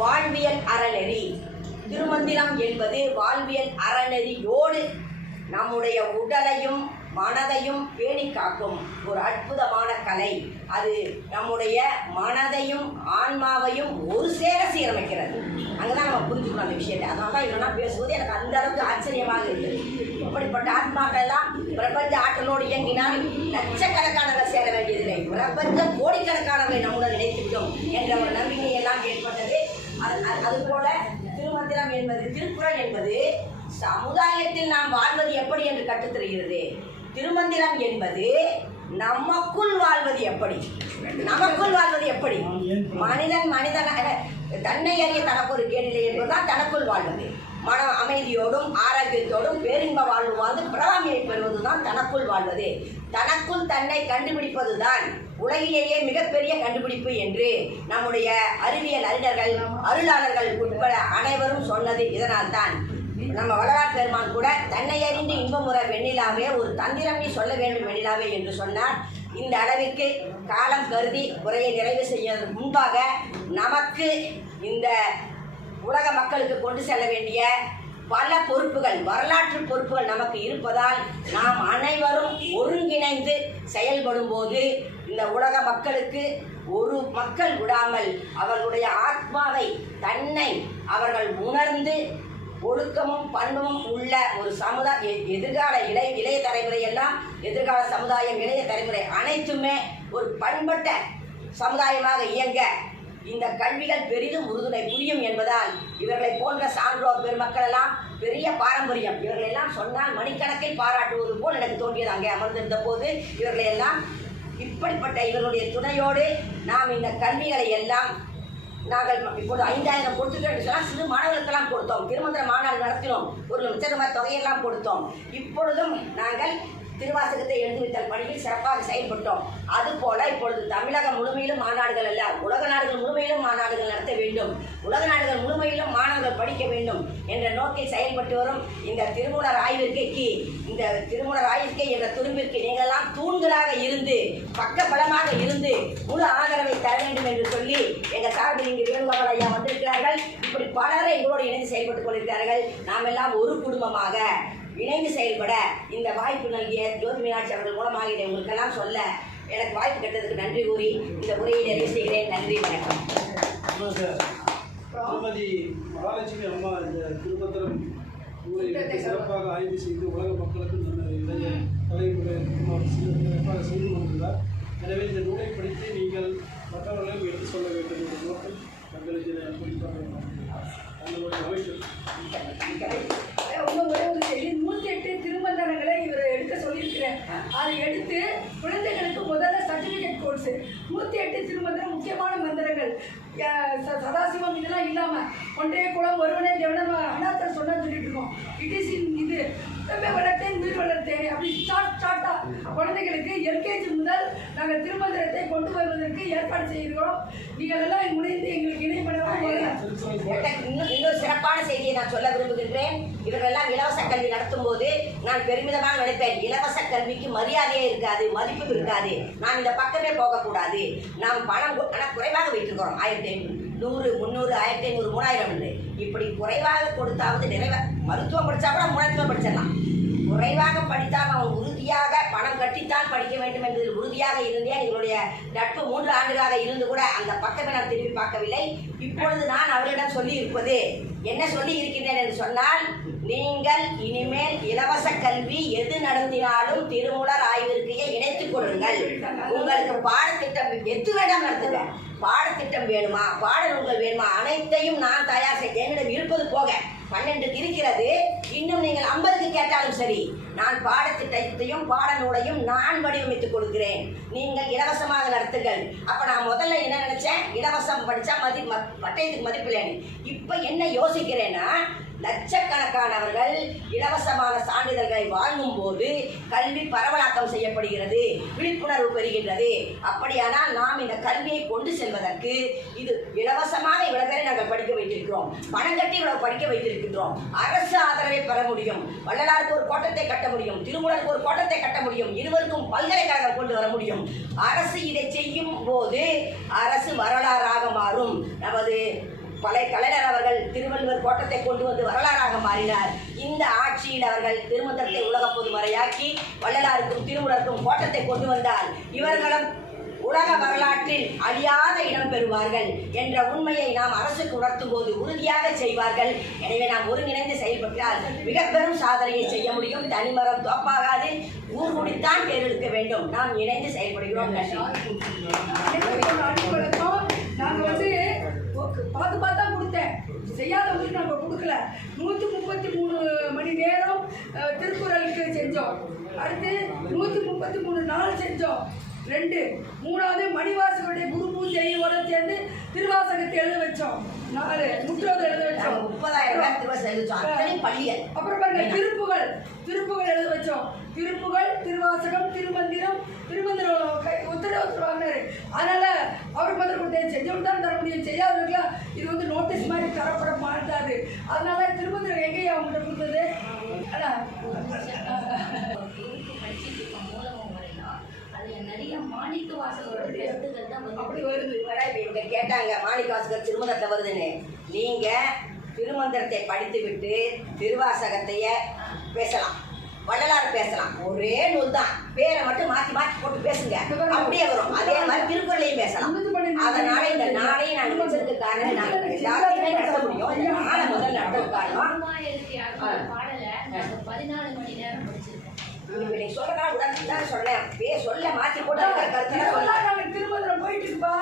வாழ்வியல் அறநெறி. திருமந்திரம் என்பது வாழ்வியல் அறநெறியோடு நம்முடைய உடலையும் மனதையும் பேணி காக்கும் ஒரு அற்புதமான கலை. அது நம்முடைய மனதையும் ஆன்மாவையும் ஒரு சேர சீரமைக்கிறது. அங்கதான் நம்ம புரிஞ்சுக்கணும் அந்த விஷயத்தை. அதனால தான் இதெல்லாம் பேசுவது எனக்கு அந்த அளவுக்கு ஆச்சரியமாக இருக்குது. இப்படிப்பட்ட ஆத்மாக்கள் எல்லாம் பிரபஞ்ச ஆற்றலோடு இயங்கினால் லட்சக்கணக்கானவர்கள் சேர வேண்டியதில்லை, பிரபஞ்ச கோடிக்கணக்கானவை நம்முடன் நினைத்துவிடும் என்ற ஒரு நம்பிக்கையெல்லாம் ஏற்பட்டது. அதுபோல திருமந்திரம் என்பது, திருக்குறள் என்பது சமுதாயத்தில் நாம் வாழ்வது எப்படி என்று கற்றுத்தருகிறது. திருமந்திரம் என்பது நமக்குள் வாழ்வது எப்படி, நமக்குள் வாழ்வது எப்படி. மனிதன் தன்னை அறிய தனக்கு ஒரு கேடில்லை என்பதுதான் தனக்குள் வாழ்வது. மன அமைதியோடும் ஆரோக்கியத்தோடும் பேரின்ப வாழ்வு வாழ்ந்து பிரவாமியை பெறுவதுதான் தனக்குள் வாழ்வது. தனக்குள் தன்னை கண்டுபிடிப்பதுதான் உலகிலேயே மிகப்பெரிய கண்டுபிடிப்பு என்று நம்முடைய அறிவியல் அறிஞர்கள், அருளாளர்கள் உட்பட அனைவரும் சொன்னது இதனால் தான். நம்ம வள்ளலார் பெருமான் கூட தன்னை அறிந்து இன்பமுற வெண்ணிலாவே ஒரு தந்திரம் நீ சொல்ல வேண்டும் வெண்ணிலாவே என்று சொன்னார். இந்த அளவிற்கு காலம் கருதி உரையை நிறைவு செய்வதற்கு முன்பாக நமக்கு இந்த உலக மக்களுக்கு கொண்டு செல்ல வேண்டிய பல பொறுப்புகள், வரலாற்று பொறுப்புகள் நமக்கு இருப்பதால் நாம் அனைவரும் ஒருங்கிணைந்து செயல்படும் போது இந்த உலக மக்களுக்கு ஒரு மக்கள் விடாமல் அவர்களுடைய ஆத்மாவை, தன்னை அவர்கள் உணர்ந்து ஒழுக்கமும் பண்பும் உள்ள ஒரு எதிர்கால இளைய தலைமுறை எல்லாம், எதிர்கால சமுதாயம், இளைய தலைமுறை அனைத்துமே ஒரு பண்பட்ட சமுதாயமாக இயங்க இந்த கல்விகள் பெரிதும் உறுதுணை புரியும் என்பதால் இவர்களை போன்ற சான்றோர் பெருமக்கள் எல்லாம் பெரிய பாரம்பரியம். இவர்களெல்லாம் சொன்னால் மணிக்கணக்கில் பாராட்டுவது போல் எனக்கு தோன்றியது அங்கே அமர்ந்திருந்த போது. இவர்களை எல்லாம் இப்படிப்பட்ட இவர்களுடைய துணையோடு நாம் இந்த கல்விகளை எல்லாம் நாங்கள் இப்போது 5000 கொடுத்துட்டோம் சொன்னால் சிறு மாணவர்களுக்கெல்லாம் கொடுத்தோம். திருமந்திர மாநாடு நடத்தினோம், ஒரு லட்ச தொகையெல்லாம் கொடுத்தோம். இப்பொழுதும் நாங்கள் திருவாசகத்தை எழுதுவித்தல் பணியில் சிறப்பாக செயல்பட்டோம். அதுபோல இப்பொழுது தமிழகம் முழுமையிலும் மாநாடுகள் அல்ல, உலக நாடுகள் முழுமையிலும் மாநாடுகள் நடத்த வேண்டும், உலக நாடுகள் முழுமையிலும் மாணவர்கள் படிக்க வேண்டும் என்ற நோக்கில் செயல்பட்டு வரும் இந்த திருமூலர் ஆய்விற்கைக்கு, இந்த திருமூலர் ஆய்விற்கை என்ற துரும்பிற்கு நீங்களெல்லாம் தூண்களாக இருந்து, பக்க பலமாக இருந்து முழு ஆதரவை தர வேண்டும் என்று சொல்லி எங்கள் சார்பில் இங்கு வேணுகோபால் ஐயா வந்திருக்கிறார்கள். இப்படி பலரை எங்களோடு இணைந்து செயல்பட்டுக் கொண்டிருக்கிறார்கள். நாம் எல்லாம் ஒரு குடும்பமாக இணைந்து செயல்பட இந்த வாய்ப்பு நல்கிய ஜோதி மீனாட்சி அவர்கள் மூலமாக இதை உங்களுக்கெல்லாம் சொல்ல எனக்கு வாய்ப்பு கிடைத்ததுக்கு நன்றி கூறி இந்த உரையை நிறைவு செய்கிறேன். நன்றி, வணக்கம். திருமதி மகாலட்சுமி அம்மா இந்த திருமந்திரம் சிறப்பாக ஆய்வு செய்து உலக மக்களுக்கு இளைய தலைமுறை சிறப்பாக செய்து கொண்டுள்ளார். எனவே இந்த நூலை படித்து நீங்கள் மற்றவர்களும் எடுத்து சொல்ல வேண்டும் என்ற நோக்கம் தங்களுக்கு அமைச்சர் 108 திருமந்திரங்களை இவர் எடுக்க சொல்லியிருக்கிறேன். அதை எடுத்து குழந்தைகளுக்கு முதல்ல சர்டிஃபிகேட் கோர்ஸ் 108 திருமந்திரம் முக்கியமான மந்திரங்கள், சதாசிவம் இதெல்லாம் இல்லாமல் ஒன்றே குலம் ஒருவனே தேவன அனாத்தர் சொன்ன சொல்லிட்டு இருக்கோம். இட் இஸ் இன் இது வளர்த்தேன் உயிர் வளர்த்தேன் அப்படி ஸ்டார்ட்டாக குழந்தைகளுக்கு எல்கேஜி முதல் நாங்கள் திருமந்திரத்தை கொண்டு வருவதற்கு ஏற்பாடு செய்கிறோம். நீங்கள் எல்லாம் முனைந்து எங்களுக்கு இணை பண்ணலாம். இன்னொரு சிறப்பான செய்தியை நான் சொல்ல விரும்புகின்றேன். இவர்களெல்லாம் இலவச கல்வி நடத்தும் போது நான் பெருமிதமாக நினைப்பேன், இலவச கல்விக்கு மரியாதையே இருக்காது, மதிப்பு இருக்காது, நாம் இந்த பக்கமே போகக்கூடாது. நாம் பணம் ஆனால் குறைவாக வைத்திருக்கிறோம், 1500, 300, 1500, 3000 என்று. இப்படி குறைவாக கொடுத்தாவது மருத்துவம் படித்தா கூட 3000 படிச்சிடலாம். குறைவாக படித்தால் அவன் உறுதியாக பணம் கட்டித்தான் படிக்க வேண்டும் என்பதில் உறுதியாக இருந்தேன். எங்களுடைய நட்பு 3 ஆண்டுகளாக இருந்து கூட அந்த பக்கமே நான் திரும்பி பார்க்கவில்லை. இப்பொழுது நான் அவரிடம் சொல்லி இருப்பது என்ன சொல்லி இருக்கின்றேன் என்று சொன்னால், நீங்கள் இனிமேல் இலவச கல்வி எது நடத்தினாலும் திருமூலர் ஆய்விற்கையை இணைத்துக் கொள்ளுங்கள். உங்களுக்கு பாடத்திட்டம் எது வேண்டாம் நடத்துங்க, பாடத்திட்டம் வேணுமா, பாடநூல்கள் வேணுமா, அனைத்தையும் நான் தயார் செய்ய என்னிடம் இருப்பது போக 12 இருக்கிறது. இன்னும் நீங்கள் 50க்கு கேட்டாலும் சரி, நான் பாடத்திட்டத்தையும் பாடநூலையும் நான் வடிவமைத்துக் கொடுக்கிறேன். நீங்கள் இலவசமாக நடத்துங்கள். அப்போ நான் முதல்ல என்ன நினைச்சேன், இலவசம் படித்தா பட்டயத்துக்கு மதிப்பில்லைன்னு. இப்போ என்ன யோசிக்கிறேன்னா, லட்சக்கணக்கானவர்கள் இலவசமான சான்றிதழ்களை வாங்கும் போது கல்வி பரவலாக்கம் செய்யப்படுகிறது, விழிப்புணர்வு பெறுகின்றது. அப்படியானால் நாம் இந்த கல்வியை கொண்டு செல்வதற்கு இது இலவசமாக இவ்வளவு பேரை நாங்கள் படிக்க வைத்திருக்கிறோம், பணம் கட்டி இவ்வளவு படிக்க வைத்திருக்கின்றோம். அரசு ஆதரவை பெற முடியும், வள்ளலாருக்கு ஒரு கோட்டத்தை கட்ட முடியும், திருமூலருக்கு ஒரு கோட்டத்தை கட்ட முடியும், இருவருக்கும் பல்கலைக்கழகம் கொண்டு வர முடியும். அரசு இதை செய்யும் போது அரசு வரலாறாக மாறும். நமது கலைஞர் அவர்கள் திருவள்ளுவர் கோட்டத்தை கொண்டு வந்து வரலாறாக மாறினார். இந்த ஆட்சியில் அவர்கள் திருமந்திரத்தை உலக பொதுமறையாக்கி வள்ளலாருக்கும் திருமூலருக்கும் கோட்டத்தை கொண்டு வந்தால் இவர்களும் உலக வரலாற்றில் அழியாத இடம் பெறுவார்கள் என்ற உண்மையை நாம் அரசுக்கு உணர்த்தும் போது உறுதியாக செய்வார்கள். எனவே நாம் ஒருங்கிணைந்து செயல்பட்டால் மிக பெரும் சாதனையை செய்ய முடியும். தனிமரம் தோப்பாகாது, ஊர் முடித்தான் தேர்ந்தெடுக்க வேண்டும். நாம் இணைந்து செயல்படுகிறோம். நாங்கள் வந்து பார்த்து பார்த்தா கொடுத்தேன், செய்யாதவங்களுக்கு நம்ம கொடுக்கல. 133 மணி நேரம் திருக்குறளுக்கு செஞ்சோம். அடுத்து 133 நாள் செஞ்சோம். 2 3வது மணிவாசகருடைய குரு பூஜையோட சேர்ந்து திருவாசகத்தை எழுத வச்சோம். 4 முற்றோதல் எழுத வச்சோம். 30,000 திருவாசகம் எழுத வச்சோம். பள்ளியல் அப்புறம் பாருங்க திருப்புகள் எழுத வச்சோம். திருப்புகள், திருவாசகம், திருமந்திரம் உத்தரவு வாங்கினாரு. அதனால அவர் பதில் கொடுத்தேன். செஞ்சவங்க தான் தர முடியும், செய்யாதவர்களா இது வந்து நோட்டீஸ் மாதிரி தரப்பட மாட்டாது. அதனால திருமந்திரம் எங்கேயும் அவங்கள்ட்ட கொடுத்தது. அப்படி வருது. இவங்க கேட்டாங்க மாணிக்கவாசகர் திருமந்திரத்தை வருதுன்னு. நீங்க திருமந்திரத்தை படித்து விட்டு திருவாசகத்தைய பேசலாம், வள்ளலார் பேசலாம். ஒரே நூல் தான், பேரை மட்டும் மாற்றி மாற்றி போட்டு பேசுங்க, அப்படியே வரும். அதே மாதிரி திருக்குறளையும் பேசலாம். அதனால இந்த நாளையும் நாங்கள் வச்சிருக்க காரணம் நாங்கள் எல்லாத்தையுமே நடத்த முடியும். இந்த நாளை முதல் நடத்த காரணம் 14 மணி நேரம் படிச்சிருக்கேன். நீ சொல்றதா உடனே சொல்ல மாற்றி போட்டு கருத்து திருமந்திரம் போயிட்டு இருப்பா.